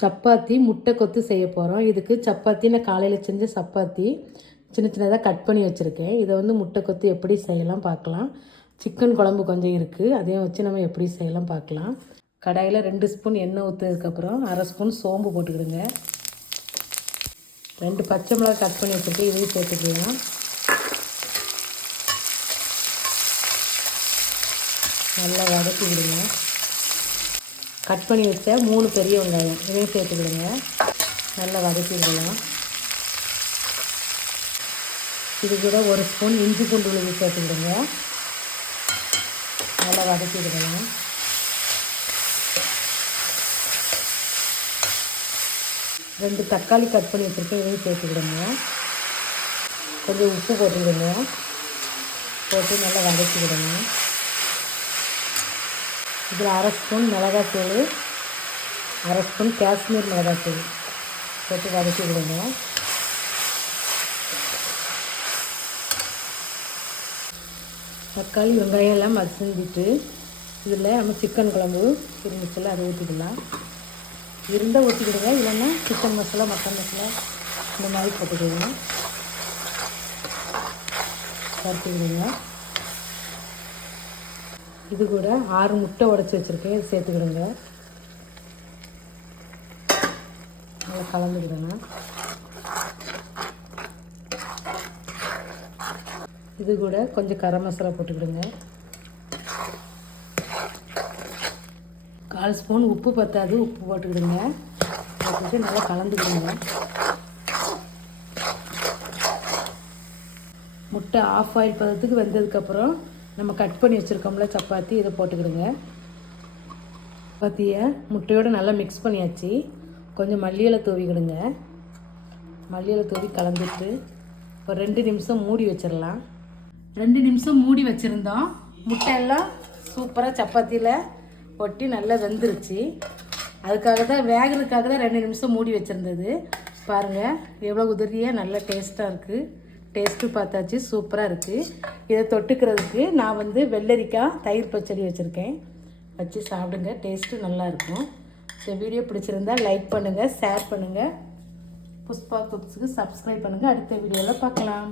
சப்பாத்தி முட்டை கொத்து செய்ய போகிறோம். இதுக்கு சப்பாத்தி நான் காலையில் செஞ்ச சப்பாத்தி சின்ன சின்னதாக கட் பண்ணி வச்சுருக்கேன். இதை வந்து முட்டை கொத்து எப்படி செய்யலாம் பார்க்கலாம். சிக்கன் குழம்பு கொஞ்சம் இருக்குது, அதையும் வச்சு நம்ம எப்படி செய்யலாம் பார்க்கலாம். கடாயில் 2 ஸ்பூன் எண்ணெய் ஊற்றுறதுக்கப்புறம் 1/2 ஸ்பூன் சோம்பு போட்டுக்கிடுங்க. 2 பச்சை மிளகாய் கட் பண்ணி வச்சுருக்கேன், இதையும் சேர்த்துக்கலாம். நல்லா வதக்கிக்கிடுங்க. கட் பண்ணி வச்ச 3 பெரிய வெங்காயம் இதையும் சேர்த்துக்கிடுங்க. நல்லா வதக்கிடலாம். இது கூட 1 ஸ்பூன் இஞ்சி பூண்டு விழுது சேர்த்துக்கிடுங்க. நல்லா வதக்கிடலாம். ரெண்டு தக்காளி கட் பண்ணி வச்சுருக்கேன், இதையும் சேர்த்துக்கிடுங்க. கொஞ்சம் உப்பு போட்டுக்கிடுங்க. போட்டு நல்லா வதக்கிக்கிடுங்க. இதில் 1/2 ஸ்பூன் மிளகாத்தூள், 1/2 ஸ்பூன் காஷ்மீர் மிளகாத்தூள் போட்டு வதக்கி விடுங்க. தக்காளி வெங்காயம் எல்லாம் மசிஞ்சிட்டு இதில் நம்ம சிக்கன் குழம்பு இருந்துச்சுல அதை ஊற்றிக்கலாம். இருந்தால் ஊற்றிக்கிடுங்க, இல்லைன்னா சிக்கன் மசாலா மட்டன் மசாலா இந்த மாதிரி போட்டுக்கிடுங்க. வறுத்துக்கிடுங்க. இது கூட 6 முட்டை உடச்சி வச்சுருக்கேன், இது சேர்த்துக்கிடுங்க. நல்லா கலந்துக்கிடுங்க. இது கூட கொஞ்சம் கரம் மசாலா போட்டுக்கிடுங்க. 1/4 ஸ்பூன் உப்பு பத்தாது, உப்பு போட்டுக்கிடுங்க. போட்டுட்டு நல்லா கலந்துக்கிடுங்க. முட்டை ஆஃப் ஆயில் பதத்துக்கு வெந்ததுக்கப்புறம் நம்ம கட் பண்ணி வச்சுருக்கோம்ல சப்பாத்தி, இதை போட்டுக்கிடுங்க. சப்பாத்தியை முட்டையோடு நல்லா மிக்ஸ் பண்ணியாச்சு. கொஞ்சம் மல்லியிலை தூவிக்கிடுங்க. மல்லியிலை தூவி கலந்துட்டு ஒரு 2 நிமிஷம் மூடி வச்சிடலாம். 2 நிமிஷம் மூடி வச்சுருந்தோம். முட்டையெல்லாம் சூப்பராக சப்பாத்தியில் ஒட்டி நல்லா வெந்துருச்சு. அதுக்காக தான் வேகிறதுக்காக தான் 2 நிமிஷம் மூடி வச்சுருந்தது. பாருங்கள் எவ்வளோ உதிரியாக நல்லா டேஸ்ட்டாக இருக்குது. டேஸ்ட்டு பார்த்தாச்சு, சூப்பராக இருக்குது. இதை தொட்டுக்கிறதுக்கு நான் வந்து வெள்ளரிக்காய் தயிர் பச்சடி வச்சுருக்கேன், வச்சு சாப்பிடுங்க. டேஸ்ட்டு நல்லாயிருக்கும். இந்த வீடியோ பிடிச்சிருந்தால் லைக் பண்ணுங்கள், ஷேர் பண்ணுங்கள். புஷ்பா குக்ஸுக்கு சப்ஸ்கிரைப் பண்ணுங்கள். அடுத்த வீடியோவில் பார்க்கலாம்.